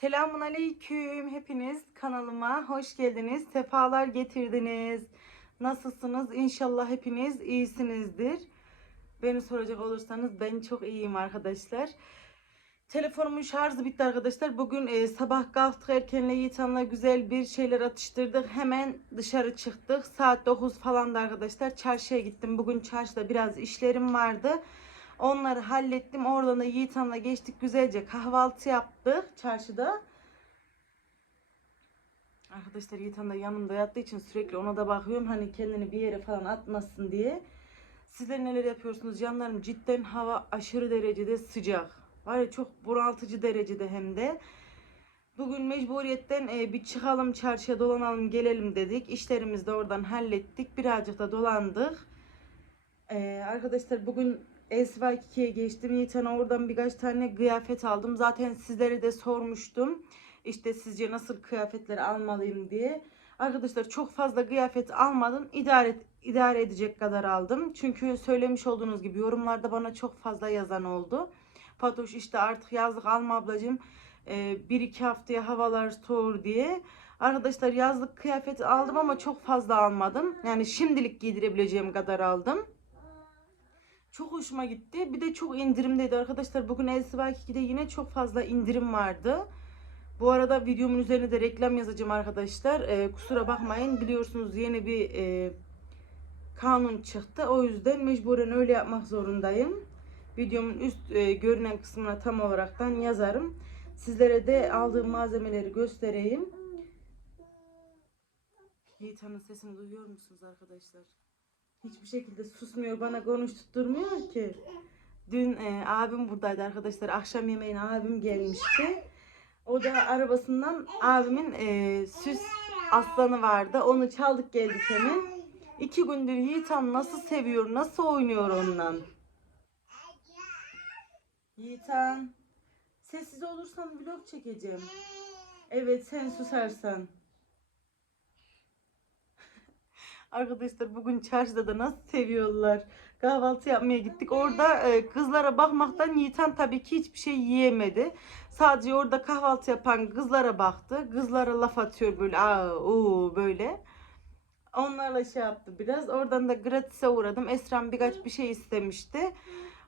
Selamun aleyküm hepiniz kanalıma hoş geldiniz. Sefalar getirdiniz. Nasılsınız? İnşallah hepiniz iyisinizdir. Beni soracak olursanız ben çok iyiyim arkadaşlar. Telefonumun şarjı bitti arkadaşlar. Bugün e, sabah kalktık erkenle Yiğitan'la güzel bir şeyler atıştırdık. Hemen dışarı çıktık. Saat 9 falan da arkadaşlar çarşıya gittim. Bugün çarşıda biraz işlerim vardı. Onları hallettim. Oradan da Yiğitan'la geçtik. Güzelce kahvaltı yaptık çarşıda. Arkadaşlar Yiğitan da yanımda yattığı için sürekli ona da bakıyorum. Hani kendini bir yere falan atmasın diye. Sizler neler yapıyorsunuz canlarım? Cidden hava aşırı derecede sıcak. Var ya çok bunaltıcı derecede hem de. Bugün mecburiyetten e, bir çıkalım çarşıya dolanalım gelelim dedik. İşlerimizi de oradan hallettik. Birazcık da dolandık. E, arkadaşlar bugün Esva 2'ye geçtim. Yiğitan'a oradan birkaç tane kıyafet aldım. Zaten sizlere de sormuştum. İşte sizce nasıl kıyafetleri almalıyım diye. Arkadaşlar çok fazla kıyafet almadım. İdare, idare edecek kadar aldım. Çünkü söylemiş olduğunuz gibi yorumlarda bana çok fazla yazan oldu. Fatoş işte artık yazlık alma ablacığım. Ee, bir iki haftaya havalar soğur diye. Arkadaşlar yazlık kıyafet aldım ama çok fazla almadım. Yani şimdilik giydirebileceğim kadar aldım. Çok hoşuma gitti. Bir de çok indirimdeydi arkadaşlar. Bugün Elsiva 2'de yine çok fazla indirim vardı. Bu arada videomun üzerine de reklam yazacağım arkadaşlar. Ee, kusura bakmayın. Biliyorsunuz yeni bir e, kanun çıktı. O yüzden mecburen öyle yapmak zorundayım. Videomun üst e, görünen kısmına tam olaraktan yazarım. Sizlere de aldığım malzemeleri göstereyim. Yiğitan'ın sesini duyuyor musunuz arkadaşlar? Hiçbir şekilde susmuyor. Bana konuşturmuyor ki. Dün e, abim buradaydı arkadaşlar. Akşam yemeğine abim gelmişti. O da arabasından abimin e, süs aslanı vardı. Onu çaldık geldik hemen. İki gündür Yiğitan nasıl seviyor, nasıl oynuyor ondan. Yiğitan. Sessiz olursan vlog çekeceğim. Evet sen susarsan. Arkadaşlar bugün çarşıda da nasıl seviyorlar. Kahvaltı yapmaya gittik. Orada e, kızlara bakmaktan Yiğitan tabii ki hiçbir şey yiyemedi. Sadece orada kahvaltı yapan kızlara baktı. Kızlara laf atıyor böyle aa oo böyle. Onlarla şey yaptı biraz. Oradan da gratis'e uğradım. Esrem birkaç bir şey istemişti.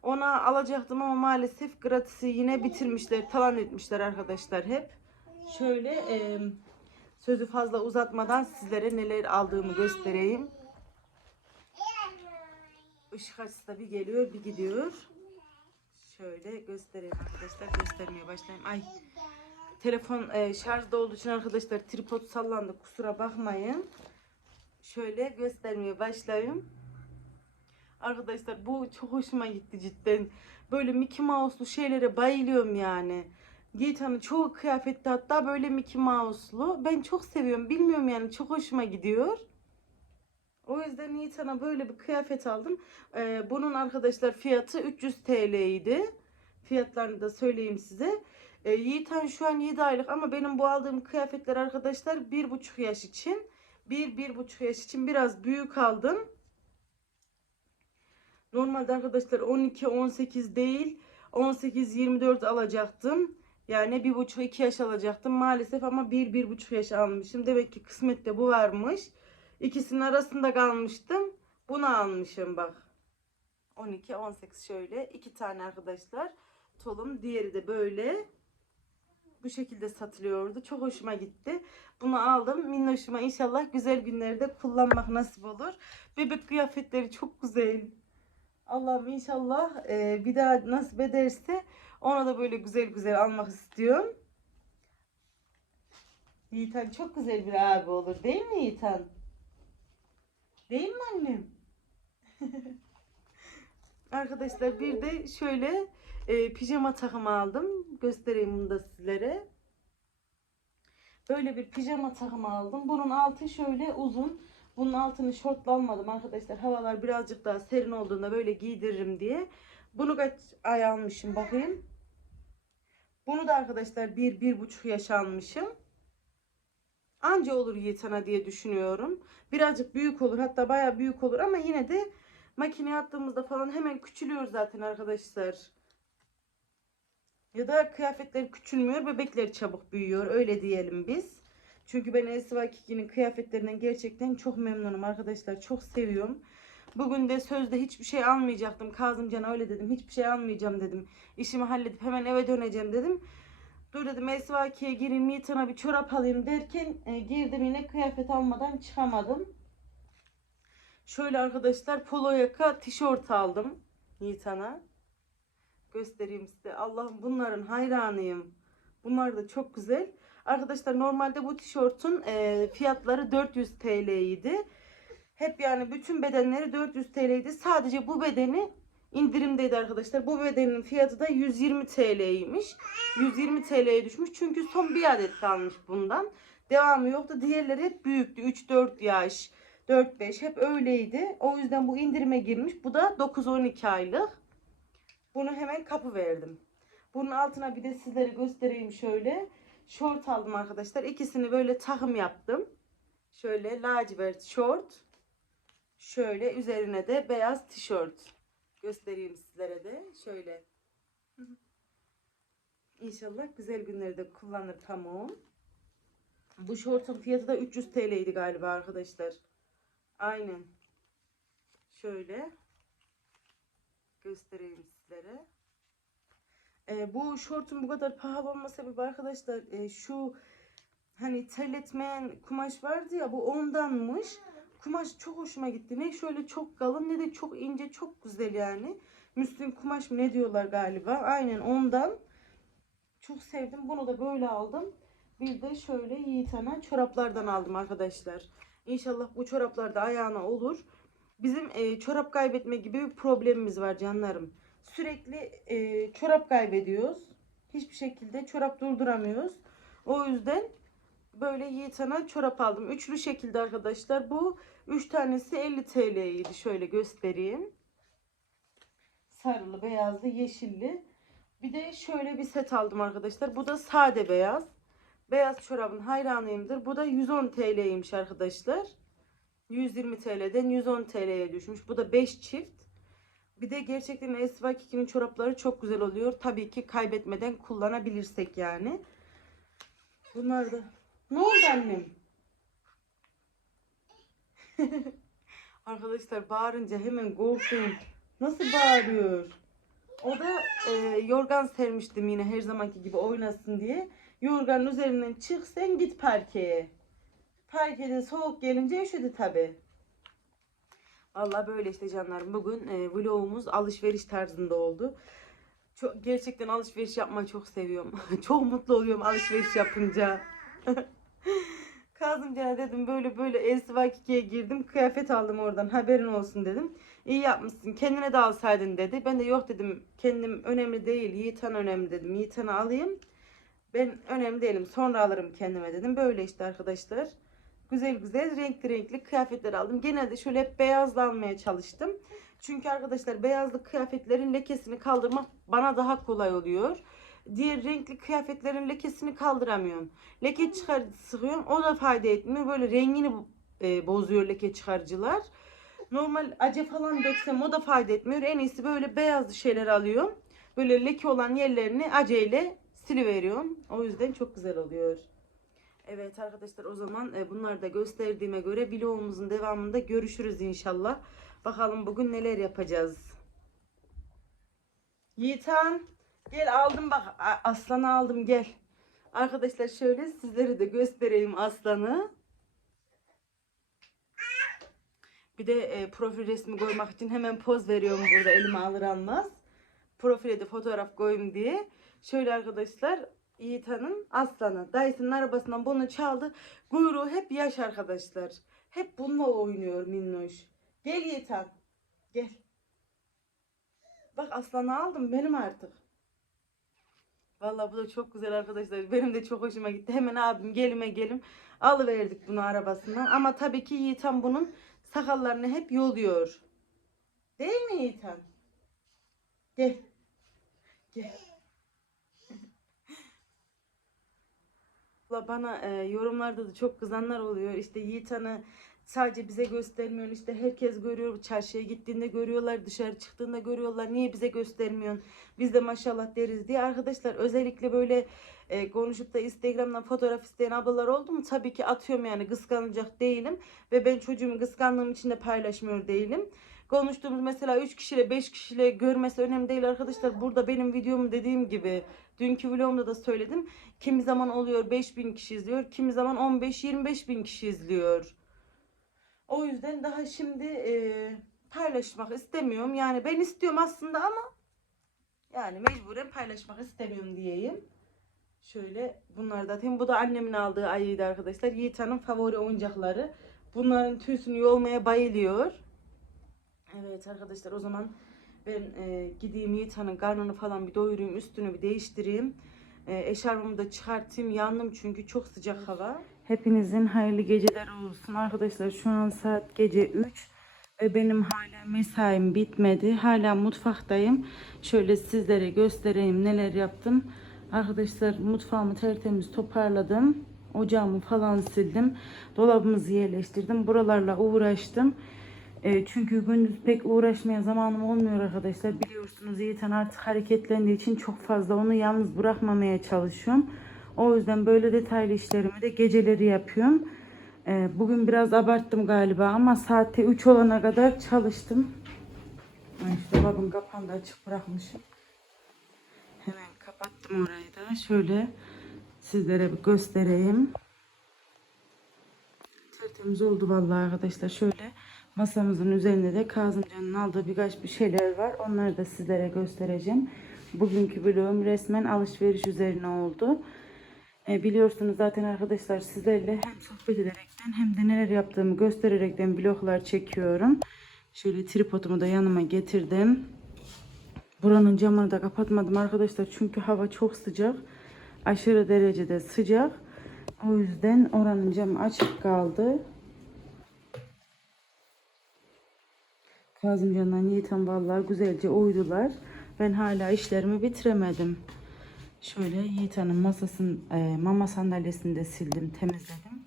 Ona alacaktım ama maalesef gratis'i yine bitirmişler. Talan etmişler arkadaşlar hep. Şöyle e, sözü fazla uzatmadan sizlere neler aldığımı göstereyim. Işık açısı da bir geliyor bir gidiyor. Şöyle göstereyim arkadaşlar. Göstermeye başlayayım. Ay telefon e, şarjda olduğu için arkadaşlar tripod sallandı. Kusura bakmayın. Şöyle göstermeye başlayayım. Arkadaşlar bu çok hoşuma gitti cidden. Böyle Mickey Mouse'lu şeylere bayılıyorum yani. Yiğitan'ın çoğu kıyafette hatta böyle Mickey Mouse'lu. Ben çok seviyorum. Bilmiyorum yani çok hoşuma gidiyor. O yüzden Yiğitan'a böyle bir kıyafet aldım. Ee, bunun arkadaşlar fiyatı 300 TL idi. Fiyatlarını da söyleyeyim size. Ee, Yiğitan şu an 7 aylık ama benim bu aldığım kıyafetler arkadaşlar 1,5 yaş için. 1-1,5 yaş için biraz büyük aldım. Normalde arkadaşlar 12-18 değil 18-24 alacaktım. Yani bir buçuk iki yaş alacaktım maalesef ama bir bir buçuk yaş almışım. Demek ki kısmette bu varmış. İkisinin arasında kalmıştım. Bunu almışım bak. 12 18 şöyle iki tane arkadaşlar. Tolum diğeri de böyle. Bu şekilde satılıyordu. Çok hoşuma gitti. Bunu aldım. Minnoşuma inşallah güzel günlerde kullanmak nasip olur. Bebek kıyafetleri çok güzel. Allah'ım inşallah e, bir daha nasip ederse ona da böyle güzel güzel almak istiyorum. Yiğitan çok güzel bir abi olur değil mi Yiğitan? Değil mi annem? Arkadaşlar bir de şöyle e, pijama takımı aldım. Göstereyim bunu da sizlere. Böyle bir pijama takımı aldım. Bunun altı şöyle uzun. Bunun altını şortla almadım arkadaşlar. Havalar birazcık daha serin olduğunda böyle giydiririm diye. Bunu kaç ay almışım bakayım. Bunu da arkadaşlar bir, bir buçuk yaş almışım. Anca olur Yiğitan'a diye düşünüyorum. Birazcık büyük olur hatta baya büyük olur ama yine de makineye attığımızda falan hemen küçülüyor zaten arkadaşlar. Ya da kıyafetleri küçülmüyor, bebekler çabuk büyüyor. Öyle diyelim biz. Çünkü ben Esra Kiki'nin kıyafetlerinden gerçekten çok memnunum arkadaşlar. Çok seviyorum. Bugün de sözde hiçbir şey almayacaktım. Kazımcan'a öyle dedim. Hiçbir şey almayacağım dedim. İşimi halledip hemen eve döneceğim dedim. Dur dedim Esvaki'ye gireyim Yiğitan'a bir çorap alayım derken e, girdim yine kıyafet almadan çıkamadım. Şöyle arkadaşlar polo yaka tişört aldım Yiğitan'a. Göstereyim size. Allah'ım bunların hayranıyım. Bunlar da çok güzel. Arkadaşlar normalde bu tişörtün e, fiyatları 400 TL idi. Hep yani bütün bedenleri 400 TL'ydi. Sadece bu bedeni indirimdeydi arkadaşlar. Bu bedenin fiyatı da 120 TL'ymiş. 120 TL'ye düşmüş. Çünkü son bir adet kalmış bundan. Devamı yoktu. Diğerleri hep büyüktü. 3-4 yaş, 4-5 hep öyleydi. O yüzden bu indirime girmiş. Bu da 9-12 aylık. Bunu hemen kapı verdim. Bunun altına bir de sizlere göstereyim şöyle. Şort aldım arkadaşlar. İkisini böyle takım yaptım. Şöyle lacivert şort. Şöyle üzerine de beyaz tişört. Göstereyim sizlere de. Şöyle. İnşallah güzel günlerde kullanır pamuğum. Bu şortun fiyatı da 300 TL'ydi galiba arkadaşlar. Aynen. Şöyle. Göstereyim sizlere. Ee, bu şortun bu kadar pahalı olma sebebi arkadaşlar e, şu hani terletmeyen kumaş vardı ya bu ondanmış. Kumaş çok hoşuma gitti. Ne şöyle çok kalın ne de çok ince çok güzel yani. Müslüm kumaş mı ne diyorlar galiba. Aynen ondan. Çok sevdim. Bunu da böyle aldım. Bir de şöyle Yiğitan'a çoraplardan aldım arkadaşlar. İnşallah bu çoraplar da ayağına olur. Bizim e, çorap kaybetme gibi bir problemimiz var canlarım. Sürekli e, çorap kaybediyoruz. Hiçbir şekilde çorap durduramıyoruz. O yüzden böyle Yiğitan'a çorap aldım. Üçlü şekilde arkadaşlar. Bu 3 tanesi 50 TL'ydi. Şöyle göstereyim. Sarılı, beyazlı, yeşilli. Bir de şöyle bir set aldım arkadaşlar. Bu da sade beyaz. Beyaz çorabın hayranıyımdır. Bu da 110 TL'ymiş arkadaşlar. 120 TL'den 110 TL'ye düşmüş. Bu da 5 çift. Bir de gerçekten Esva Kiki'nin çorapları çok güzel oluyor. Tabii ki kaybetmeden kullanabilirsek yani. Bunlar da. Ne oldu annem? Arkadaşlar bağırınca hemen korktum. Nasıl bağırıyor? O da e, yorgan sermiştim yine her zamanki gibi oynasın diye. Yorganın üzerinden çık sen git parkeye. Parkede soğuk gelince üşüdü tabi. Valla böyle işte canlarım. Bugün e, vlogumuz alışveriş tarzında oldu. Çok, gerçekten alışveriş yapmayı çok seviyorum. çok mutlu oluyorum alışveriş yapınca. Kazımcan'a dedim böyle böyle Elsivakiki'ye girdim. Kıyafet aldım oradan haberin olsun dedim. İyi yapmışsın kendine de alsaydın dedi. Ben de yok dedim kendim önemli değil Yiğitan önemli dedim. Yiğitan'ı alayım. Ben önemli değilim sonra alırım kendime dedim. Böyle işte arkadaşlar. Güzel güzel renkli renkli kıyafetler aldım. Genelde şöyle hep beyazla almaya çalıştım. Çünkü arkadaşlar beyazlı kıyafetlerin lekesini kaldırmak bana daha kolay oluyor. Diğer renkli kıyafetlerin lekesini kaldıramıyorum. Leke çıkar sıkıyorum o da fayda etmiyor. Böyle rengini e, bozuyor leke çıkarıcılar. Normal ace falan döksem o da fayda etmiyor. En iyisi böyle beyaz şeyler alıyorum. Böyle leke olan yerlerini aceyle siliveriyorum. O yüzden çok güzel oluyor. Evet arkadaşlar o zaman e, bunları da gösterdiğime göre vlogumuzun devamında görüşürüz inşallah. Bakalım bugün neler yapacağız. Yiğitan gel aldım bak aslanı aldım gel. Arkadaşlar şöyle sizlere de göstereyim aslanı. Bir de e, profil resmi koymak için hemen poz veriyorum burada elime alır almaz. Profile de fotoğraf koyayım diye. Şöyle arkadaşlar Yiğitan'ın aslanı. Dayısının arabasından bunu çaldı. Kuyruğu hep yaş arkadaşlar. Hep bununla oynuyor minnoş. Gel Yiğitan. Gel. Bak aslanı aldım benim artık. Vallahi bu da çok güzel arkadaşlar. Benim de çok hoşuma gitti. Hemen abim gelime gelim. Alıverdik bunu arabasından. Ama tabii ki Yiğitan bunun sakallarını hep yoluyor. Değil mi Yiğitan? Gel. Gel. Valla bana e, yorumlarda da çok kızanlar oluyor. İşte Yiğitan'ı Sadece bize göstermiyorsun. İşte herkes görüyor. Çarşıya gittiğinde görüyorlar. Dışarı çıktığında görüyorlar. Niye bize göstermiyorsun? Biz de maşallah deriz diye. Arkadaşlar özellikle böyle e, konuşup da Instagram'dan fotoğraf isteyen ablalar oldu mu? Tabii ki atıyorum yani. Kıskanacak değilim. Ve ben çocuğumu kıskandığım için de paylaşmıyor değilim. Konuştuğumuz mesela 3 kişiyle 5 kişiyle görmesi önemli değil arkadaşlar. Burada benim videomu dediğim gibi dünkü vlogumda da söyledim. Kimi zaman oluyor 5000 kişi izliyor, kimi zaman 15-25 bin kişi izliyor. O yüzden daha şimdi e, paylaşmak istemiyorum. Yani ben istiyorum aslında ama yani mecburen paylaşmak istemiyorum diyeyim. Şöyle bunlar zaten bu da annemin aldığı ayıydı arkadaşlar. Yiğita'nın favori oyuncakları. Bunların tüysünü yolmaya bayılıyor. Evet arkadaşlar o zaman ben e, gideyim Yiğita'nın karnını falan bir doyurayım. Üstünü bir değiştireyim. E, eşarbımı da çıkartayım. Yandım çünkü çok sıcak hava. Hepinizin hayırlı geceler olsun. Arkadaşlar şu an saat gece 3 ve benim hala mesaim bitmedi. Hala mutfaktayım. Şöyle sizlere göstereyim neler yaptım. Arkadaşlar mutfağımı tertemiz toparladım. Ocağımı falan sildim. Dolabımızı yerleştirdim. Buralarla uğraştım. E, çünkü gündüz pek uğraşmaya zamanım olmuyor arkadaşlar. Biliyorsunuz Yiğiten artık hareketlendiği için çok fazla onu yalnız bırakmamaya çalışıyorum. O yüzden böyle detaylı işlerimi de geceleri yapıyorum. E, bugün biraz abarttım galiba ama saatte 3 olana kadar çalıştım. İşte bakın kapağını da açık bırakmışım. Hemen kapattım orayı da. Şöyle sizlere bir göstereyim. Tertemiz oldu vallahi arkadaşlar. Şöyle masamızın üzerinde de Kazımcan'ın aldığı birkaç bir şeyler var. Onları da sizlere göstereceğim. Bugünkü vlogum resmen alışveriş üzerine oldu. E, biliyorsunuz zaten arkadaşlar sizlerle hem sohbet ederekten hem de neler yaptığımı göstererekten vloglar çekiyorum. Şöyle tripodumu da yanıma getirdim. Buranın camını da kapatmadım arkadaşlar çünkü hava çok sıcak. Aşırı derecede sıcak. O yüzden oranın camı açık kaldı. Kazımcan'dan Yiğitan vallahi güzelce uydular. Ben hala işlerimi bitiremedim. Şöyle Yiğitan'ın masasının e, mama sandalyesini de sildim, temizledim.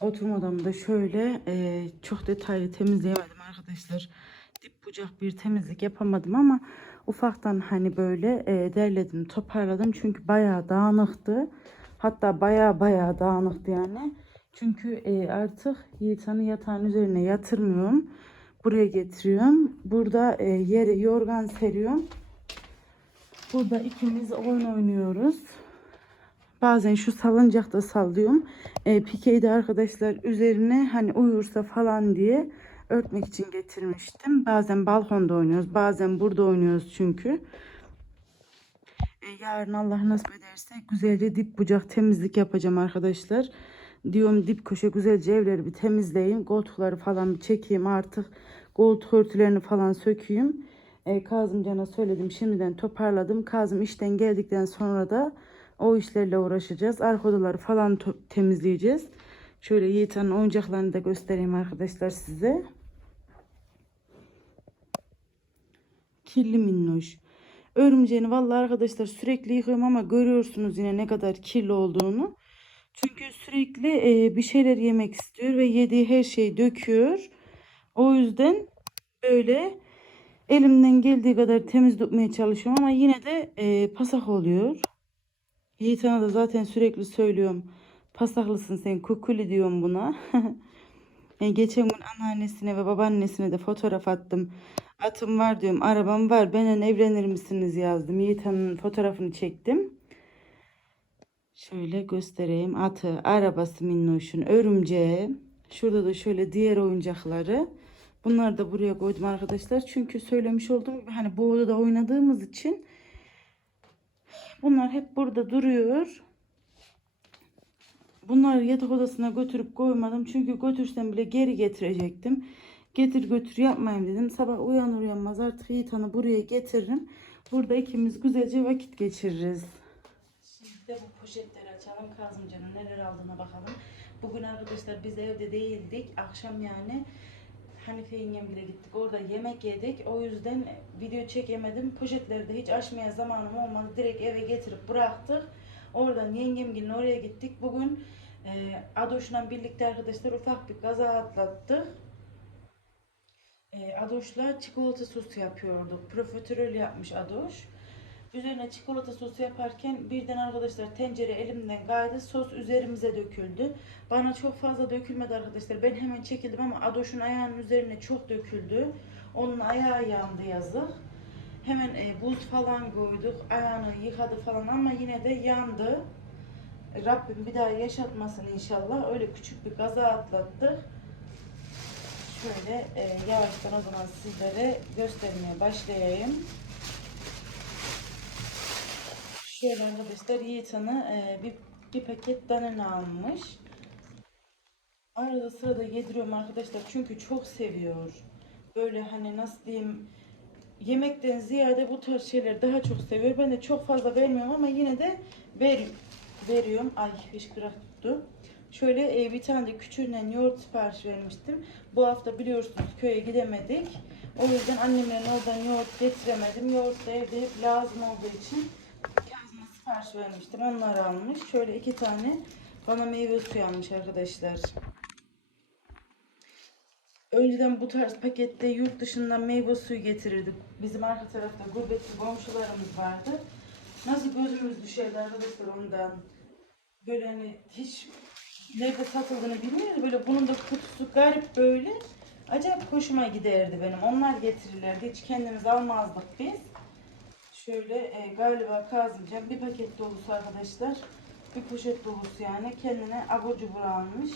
Oturma odamı da şöyle e, çok detaylı temizleyemedim arkadaşlar. Dip bucak bir temizlik yapamadım ama ufaktan hani böyle e, derledim, toparladım. Çünkü bayağı dağınıktı. Hatta bayağı bayağı dağınıktı yani. Çünkü e, artık Yiğitan'ı yatağın üzerine yatırmıyorum. Buraya getiriyorum. Burada e, yere yorgan seriyorum. Burada ikimiz oyun oynuyoruz. Bazen şu salıncakta sallıyorum. E, pikeyi de arkadaşlar üzerine hani uyursa falan diye örtmek için getirmiştim. Bazen balkonda oynuyoruz. Bazen burada oynuyoruz çünkü. E, yarın Allah nasip ederse güzelce dip bucak temizlik yapacağım arkadaşlar. Diyorum dip köşe güzelce evleri bir temizleyeyim. Koltukları falan bir çekeyim artık. Koltuk örtülerini falan sökeyim. E, Kazımcan'a söyledim şimdiden toparladım. Kazım işten geldikten sonra da o işlerle uğraşacağız. Arka odaları falan temizleyeceğiz. Şöyle Yiğitan'ın oyuncaklarını da göstereyim arkadaşlar size. Kirli minnoş. Örümceğini vallahi arkadaşlar sürekli yıkıyorum ama görüyorsunuz yine ne kadar kirli olduğunu. Çünkü sürekli e, bir şeyler yemek istiyor ve yediği her şeyi döküyor. O yüzden böyle elimden geldiği kadar temiz tutmaya çalışıyorum ama yine de e, pasak oluyor. Yiğit'e da zaten sürekli söylüyorum. Pasaklısın sen kukuli diyorum buna. E, geçen gün anneannesine ve babaannesine de fotoğraf attım. Atım var diyorum, arabam var, benimle evlenir misiniz yazdım. Yiğit'in fotoğrafını çektim. Şöyle göstereyim. Atı, arabası minnoşun, örümceği. Şurada da şöyle diğer oyuncakları. Bunları da buraya koydum arkadaşlar. Çünkü söylemiş olduğum gibi hani bu odada oynadığımız için bunlar hep burada duruyor. Bunları yatak odasına götürüp koymadım. Çünkü götürsem bile geri getirecektim. Getir götür yapmayayım dedim. Sabah uyanır uyanmaz artık Yiğitan'ı buraya getiririm. Burada ikimiz güzelce vakit geçiririz. Poşetleri açalım. Kazımcan'ın neler aldığına bakalım. Bugün arkadaşlar biz evde değildik. Akşam yani Hanife yengemle gittik. Orada yemek yedik. O yüzden video çekemedim. Poşetleri de hiç açmaya zamanım olmadı. Direkt eve getirip bıraktık. Oradan yengemgilin oraya gittik. Bugün Ee, Adoş'la birlikte arkadaşlar ufak bir kaza atlattık. Ee, Adoş'la çikolata sosu yapıyorduk. Profiterol yapmış Adoş. Üzerine çikolata sosu yaparken birden arkadaşlar tencere elimden kaydı. Sos üzerimize döküldü. Bana çok fazla dökülmedi arkadaşlar. Ben hemen çekildim ama Adoş'un ayağının üzerine çok döküldü. Onun ayağı yandı yazık. Hemen e, buz falan koyduk. Ayağını yıkadı falan ama yine de yandı. Rabbim bir daha yaşatmasın inşallah. Öyle küçük bir kaza atlattık. Şöyle e, yavaştan o zaman sizlere göstermeye başlayayım. Şöyle arkadaşlar Yiğit Hanı e, bir, bir paket danone almış. Arada sırada yediriyorum arkadaşlar çünkü çok seviyor. Böyle hani nasıl diyeyim yemekten ziyade bu tarz şeyleri daha çok seviyor. Ben de çok fazla vermiyorum ama yine de ver, veriyorum. Ay hışkırak tuttu. Şöyle e, bir tane de küçüğünden yoğurt sipariş vermiştim. Bu hafta biliyorsunuz köye gidemedik. O yüzden annemlerin oradan yoğurt getiremedim. Yoğurt da evde hep lazım olduğu için sipariş vermiştim. Onları almış. Şöyle iki tane bana meyve suyu almış arkadaşlar. Önceden bu tarz pakette yurt dışından meyve suyu getirirdik. Bizim arka tarafta gurbetçi komşularımız vardı. Nasıl gözümüz düşerdi arkadaşlar ondan. Böyle hani hiç nerede satıldığını bilmiyordu. Böyle bunun da kutusu garip böyle. Acayip hoşuma giderdi benim. Onlar getirirlerdi. Hiç kendimiz almazdık biz. Şöyle e, galiba Kazımcan bir paket dolusu arkadaşlar. Bir poşet dolusu yani. Kendine abur cubur almış.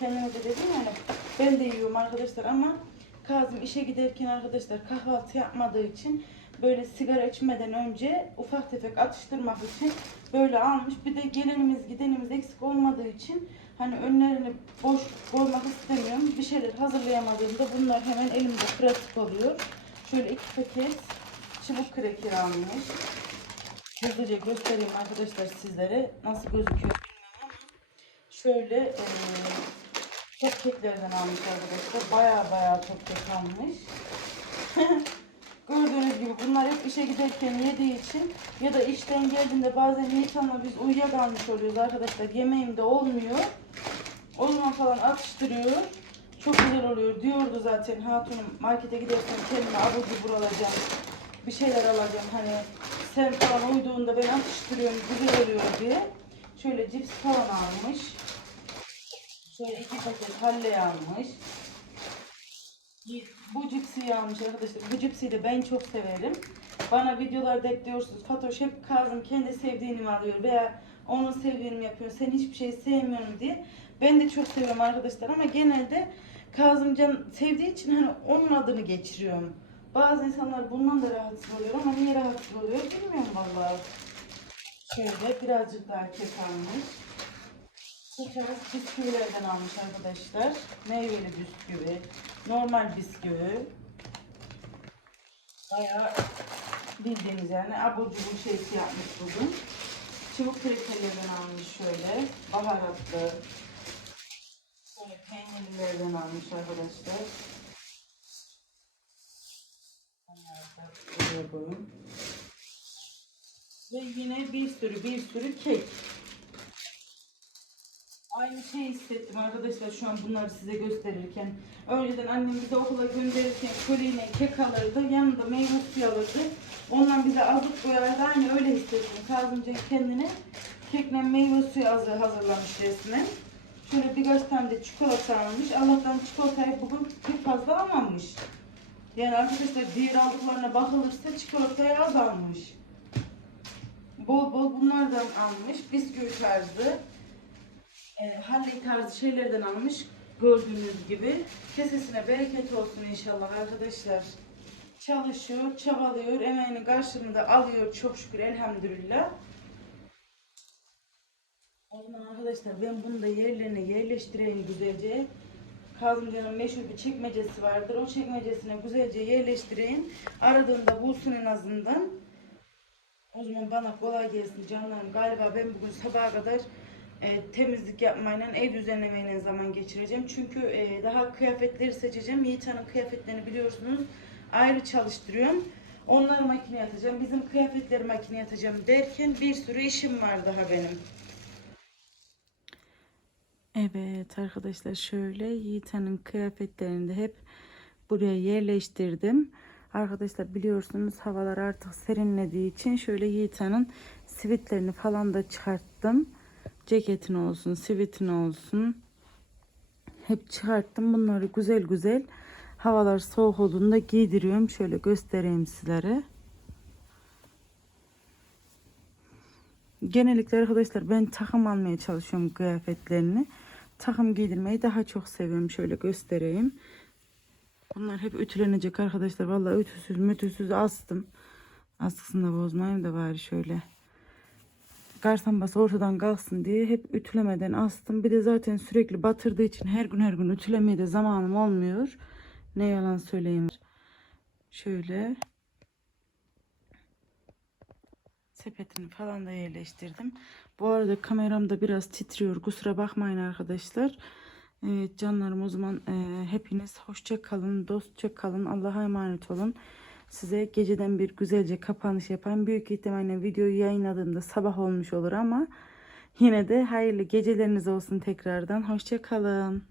Kendime de dedim yani ben de yiyorum arkadaşlar ama Kazım işe giderken arkadaşlar kahvaltı yapmadığı için böyle sigara içmeden önce ufak tefek atıştırmak için böyle almış. Bir de gelenimiz gidenimiz eksik olmadığı için hani önlerini boş koymak istemiyorum. Bir şeyler hazırlayamadığımda bunlar hemen elimde pratik oluyor. Şöyle iki paket çubuk kreker almış. Hızlıca göstereyim arkadaşlar sizlere nasıl gözüküyor bilmiyorum ama şöyle çok keklerden almış arkadaşlar. Baya baya çok kek almış. Gördüğünüz gibi bunlar hep işe giderken yediği için ya da işten geldiğinde bazen Nisan'la biz uyuyakalmış oluyoruz arkadaşlar. Yemeğimde olmuyor. O zaman falan atıştırıyor. Çok güzel oluyor. Diyordu zaten hatunum markete giderken kendime abur cubur alacağım. Bir şeyler alacağım hani sen falan uyuduğunda ben atıştırıyorum güzel oluyor diye. Şöyle cips falan almış. Şöyle iki paket halle almış. Bu cipsi almış arkadaşlar. Bu cipsi de ben çok severim. Bana videolarda hep diyorsunuz Fatoş hep Kazım kendi sevdiğini mi alıyor veya onun sevdiğini yapıyor. Sen hiçbir şey sevmiyorum diye. Ben de çok seviyorum arkadaşlar ama genelde Kazımcan sevdiği için hani onun adını geçiriyorum. Bazı insanlar bundan da rahatsız oluyor ama niye rahatsız oluyor bilmiyorum vallahi. Şöyle birazcık daha kek almış. Fırçamız bisküvilerden almış arkadaşlar. Meyveli bisküvi, normal bisküvi. Bayağı bildiğiniz yani abur cubur şeysi yapmış bugün. Çubuk krekerlerden almış şöyle. Baharatlı. Şöyle peynirlerden almış arkadaşlar. Ve yine bir sürü bir sürü kek. Aynı şey hissettim arkadaşlar şu an bunları size gösterirken. Önceden annem bizi okula gönderirken koliyle kek alırdı. Yanında meyve suyu alırdı. Ondan bize azıcık koyardı. Aynı öyle hissettim. Kazımca kendine kekle meyve suyu hazır, hazırlamış resmen. Şöyle birkaç tane de çikolata almış. Allah'tan çikolatayı bugün pek fazla almamış. Yani arkadaşlar diğer aldıklarına bakılırsa çikolatayı az almış. Bol bol bunlardan almış. Bisküvi tarzı e, Halley tarzı şeylerden almış. Gördüğünüz gibi. Kesesine bereket olsun inşallah arkadaşlar. Çalışıyor, çabalıyor, emeğinin karşılığını da alıyor çok şükür elhamdülillah. O zaman arkadaşlar ben bunu da yerlerine yerleştireyim güzelce. Kazımcanın meşhur bir çekmecesi vardır. O çekmecesine güzelce yerleştireyim. Aradığımda bulsun en azından. O zaman bana kolay gelsin canlarım. Galiba ben bugün sabaha kadar e, temizlik yapmayla, ev düzenlemeyle zaman geçireceğim. Çünkü e, daha kıyafetleri seçeceğim. Yiğit Hanım kıyafetlerini biliyorsunuz ayrı çalıştırıyorum. Onları makineye atacağım. Bizim kıyafetleri makineye atacağım derken bir sürü işim var daha benim. Evet arkadaşlar şöyle Yiğit'in kıyafetlerini de hep buraya yerleştirdim. Arkadaşlar biliyorsunuz havalar artık serinlediği için şöyle Yiğit'in sivitlerini falan da çıkarttım. Ceketin olsun, sivitin olsun. Hep çıkarttım. Bunları güzel güzel havalar soğuk olduğunda giydiriyorum. Şöyle göstereyim sizlere. Genellikle arkadaşlar ben takım almaya çalışıyorum kıyafetlerini. Takım giydirmeyi daha çok seviyorum. Şöyle göstereyim. Bunlar hep ütülenecek arkadaşlar. Vallahi ütüsüz mütüsüz astım. Askısını da bozmayayım da bari şöyle. Garsambası ortadan kalksın diye hep ütülemeden astım. Bir de zaten sürekli batırdığı için her gün her gün ütülemeye de zamanım olmuyor. Ne yalan söyleyeyim. Şöyle sepetini falan da yerleştirdim. Bu arada kameram da biraz titriyor. Kusura bakmayın arkadaşlar. Evet canlarım o zaman e, hepiniz hoşça kalın, dostça kalın. Allah'a emanet olun. Size geceden bir güzelce kapanış yapan büyük ihtimalle videoyu yayınladığımda sabah olmuş olur ama yine de hayırlı geceleriniz olsun tekrardan. Hoşça kalın.